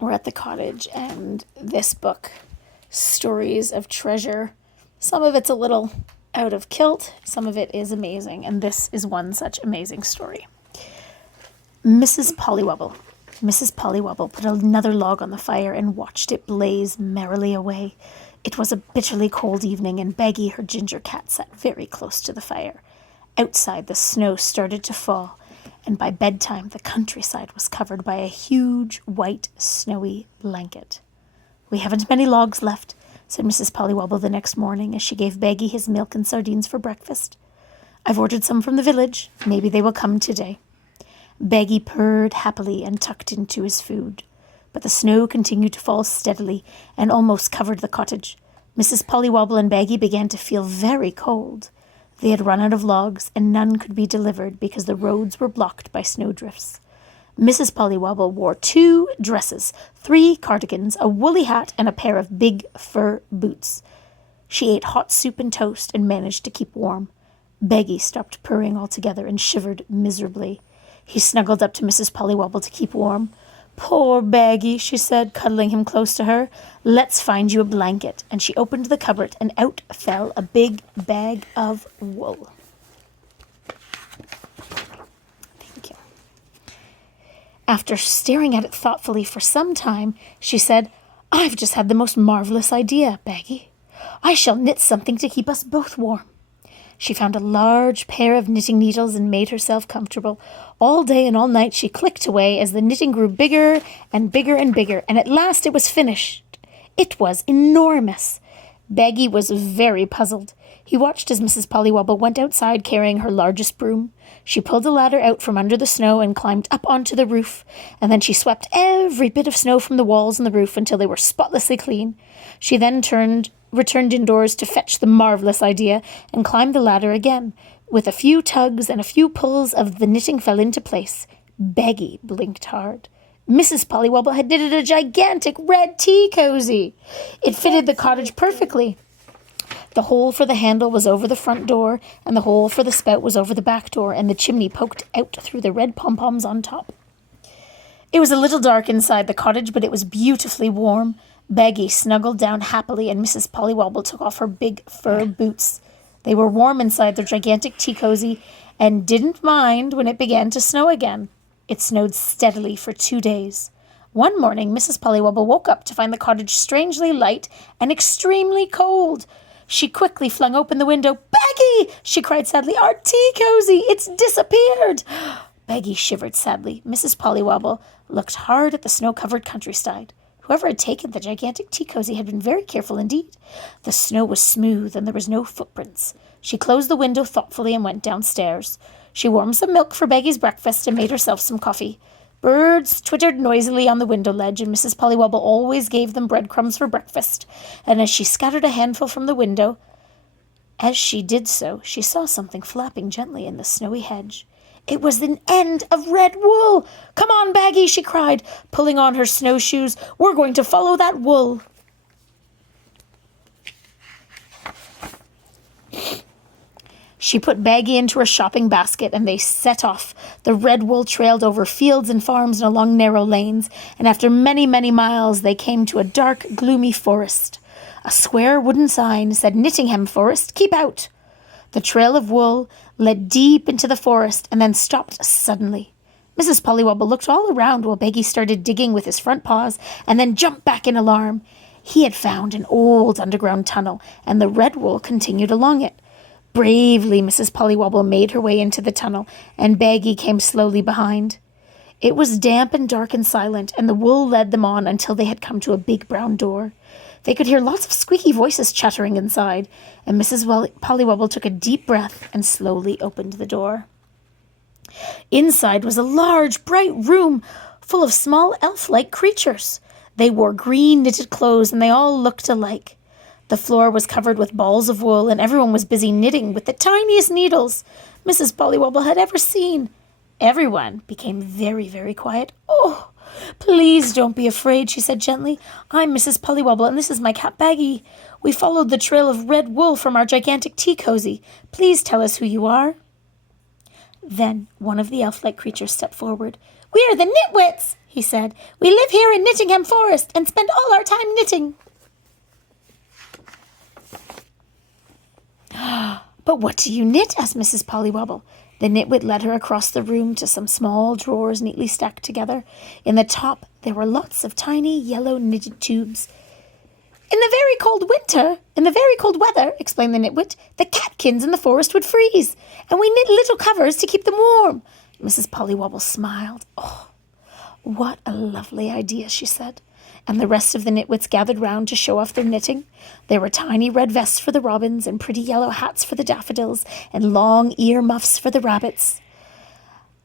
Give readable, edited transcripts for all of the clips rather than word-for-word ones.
we're at the cottage, and this book, Stories of Treasure, some of it's a little out of kilt, some of it is amazing, and this is one such amazing story. Mrs. Pollywobble. Mrs. Pollywobble put another log on the fire and watched it blaze merrily away. It was a bitterly cold evening, and Beggy, her ginger cat, sat very close to the fire. Outside, the snow started to fall, and by bedtime the countryside was covered by a huge, white, snowy blanket. "We haven't many logs left," said Mrs. Pollywobble the next morning as she gave Beggy his milk and sardines for breakfast. "I've ordered some from the village. Maybe they will come today." Beggy purred happily and tucked into his food. But the snow continued to fall steadily and almost covered the cottage. Mrs. Pollywobble and Beggy began to feel very cold. They had run out of logs, and none could be delivered because the roads were blocked by snowdrifts. Mrs. Pollywobble wore 2 dresses, 3 cardigans, a woolly hat, and a pair of big fur boots. She ate hot soup and toast and managed to keep warm. Beggy stopped purring altogether and shivered miserably. He snuggled up to Mrs. Pollywobble to keep warm. "Poor Beggy," she said, cuddling him close to her. "Let's find you a blanket." And she opened the cupboard, and out fell a big bag of wool. Thank you. After staring at it thoughtfully for some time, she said, "I've just had the most marvelous idea, Beggy. I shall knit something to keep us both warm." She found a large pair of knitting needles and made herself comfortable. All day and all night she clicked away as the knitting grew bigger and bigger and bigger, and at last it was finished. It was enormous. Beggy was very puzzled. He watched as Mrs. Pollywobble went outside carrying her largest broom. She pulled a ladder out from under the snow and climbed up onto the roof, and then she swept every bit of snow from the walls and the roof until they were spotlessly clean. She then returned indoors to fetch the marvelous idea and climbed the ladder again. With a few tugs and a few pulls the knitting fell into place. Beggy blinked hard. Mrs. Pollywobble had knitted a gigantic red tea cozy. It fitted the cottage perfectly. The hole for the handle was over the front door, and the hole for the spout was over the back door, and the chimney poked out through the red pom-poms on top. It was a little dark inside the cottage, but it was beautifully warm. Beggy snuggled down happily, and Mrs. Pollywobble took off her big fur boots. They were warm inside their gigantic tea cozy and didn't mind when it began to snow again. It snowed steadily for 2 days. One morning, Mrs. Pollywobble woke up to find the cottage strangely light and extremely cold. She quickly flung open the window. "Beggy!" she cried sadly. "Our tea cozy! It's disappeared!" Beggy shivered sadly. Mrs. Pollywobble looked hard at the snow-covered countryside. Whoever had taken the gigantic tea cozy had been very careful indeed. The snow was smooth and there was no footprints. She closed the window thoughtfully and went downstairs. She warmed some milk for Beggy's breakfast and made herself some coffee. Birds twittered noisily on the window ledge, and Mrs. Pollywobble always gave them breadcrumbs for breakfast. And as she scattered a handful from the window, as she did so, she saw something flapping gently in the snowy hedge. It was an end of red wool. "Come on, Beggy," she cried, pulling on her snowshoes. "We're going to follow that wool." She put Beggy into her shopping basket, and they set off. The red wool trailed over fields and farms and along narrow lanes, and after many, many miles they came to a dark, gloomy forest. A square wooden sign said, "Nittingham Forest, keep out." The trail of wool led deep into the forest and then stopped suddenly. Mrs. Pollywobble looked all around while Beggy started digging with his front paws and then jumped back in alarm. He had found an old underground tunnel, and the red wool continued along it. Bravely, Mrs. Pollywobble made her way into the tunnel, and Beggy came slowly behind. It was damp and dark and silent, and the wool led them on until they had come to a big brown door. They could hear lots of squeaky voices chattering inside, and Mrs. Pollywobble took a deep breath and slowly opened the door. Inside was a large, bright room full of small elf-like creatures. They wore green knitted clothes, and they all looked alike. The floor was covered with balls of wool, and everyone was busy knitting with the tiniest needles Mrs. Pollywobble had ever seen. Everyone became very, very quiet. "Oh, please don't be afraid," she said gently. "I'm Mrs. Pollywobble, and this is my cat Beggy. We followed the trail of red wool from our gigantic tea cozy. Please tell us who you are." Then one of the elf-like creatures stepped forward. "We're the Nitwits," he said. "We live here in Knittingham Forest and spend all our time knitting." "But what do you knit?" asked Mrs. Pollywobble. The Nitwit led her across the room to some small drawers neatly stacked together. In the top, there were lots of tiny yellow knitted tubes. In the very cold weather, explained the Nitwit, the catkins in the forest would freeze, and we knit little covers to keep them warm." Mrs. Pollywobble smiled. "Oh, what a lovely idea," she said. And the rest of the Nitwits gathered round to show off their knitting. There were tiny red vests for the robins, and pretty yellow hats for the daffodils, and long ear muffs for the rabbits.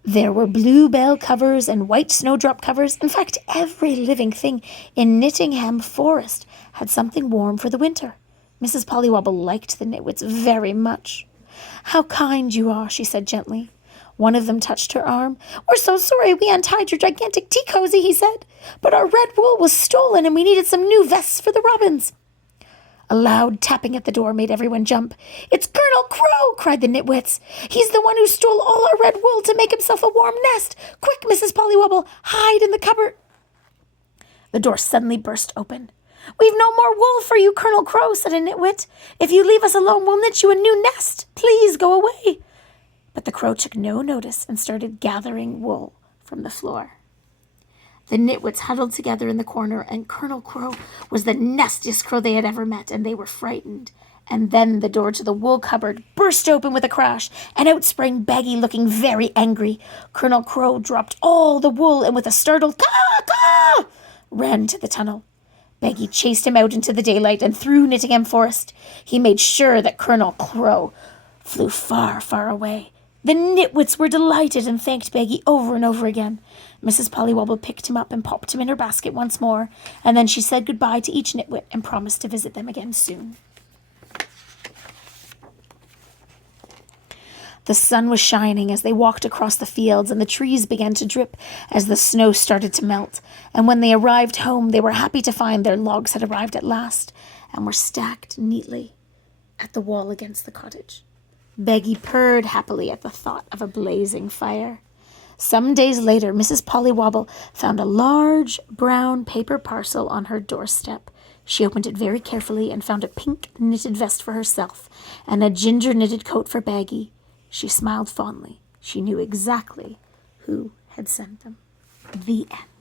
There were bluebell covers and white snowdrop covers. In fact, every living thing in Knittingham Forest had something warm for the winter. Mrs. Pollywobble liked the Nitwits very much. "How kind you are," she said gently. One of them touched her arm. "We're so sorry we untied your gigantic tea cozy," he said. "But our red wool was stolen and we needed some new vests for the robins." A loud tapping at the door made everyone jump. "It's Colonel Crow!" cried the Nitwits. "He's the one who stole all our red wool to make himself a warm nest. Quick, Mrs. Pollywobble, hide in the cupboard." The door suddenly burst open. "We've no more wool for you, Colonel Crow," said a Nitwit. "If you leave us alone, we'll knit you a new nest. Please go away." But the crow took no notice and started gathering wool from the floor. The Nitwits huddled together in the corner, and Colonel Crow was the nastiest crow they had ever met, and they were frightened. And then the door to the wool cupboard burst open with a crash, and out sprang Baggy, looking very angry. Colonel Crow dropped all the wool, and with a startled caw-caw, ran to the tunnel. Baggy chased him out into the daylight and through Knittingham Forest. He made sure that Colonel Crow flew far, far away. The Nitwits were delighted and thanked Baggy over and over again. Mrs. Pollywobble picked him up and popped him in her basket once more, and then she said goodbye to each Nitwit and promised to visit them again soon. The sun was shining as they walked across the fields, and the trees began to drip as the snow started to melt. And when they arrived home, they were happy to find their logs had arrived at last and were stacked neatly at the wall against the cottage. Baggy purred happily at the thought of a blazing fire. Some days later, Mrs. Pollywobble found a large brown paper parcel on her doorstep. She opened it very carefully and found a pink knitted vest for herself and a ginger knitted coat for Baggy. She smiled fondly. She knew exactly who had sent them. The end.